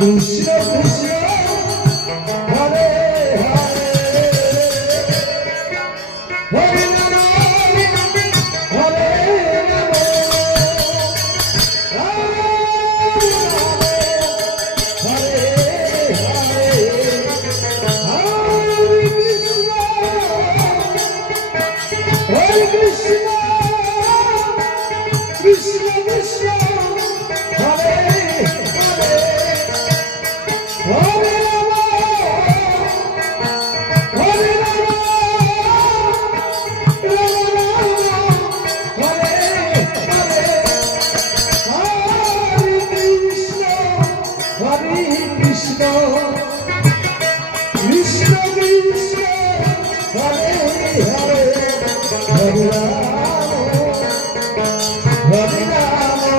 Krishna Krishna Hare Hare Hare Rama Hare Rama Hare Hare Hare Krishna Krishna Krishna Hare Hare Hare Rama, Hare Rama, Rama Rama, Hare Hare, Hare Krishna, Krishna Krishna, Hare Hare, Hare Rama, Hare Rama,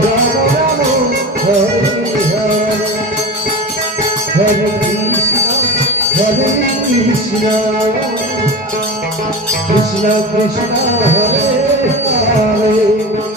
Rama Rama, Hare Hare Krishna, Krishna Krishna, Hare Hare.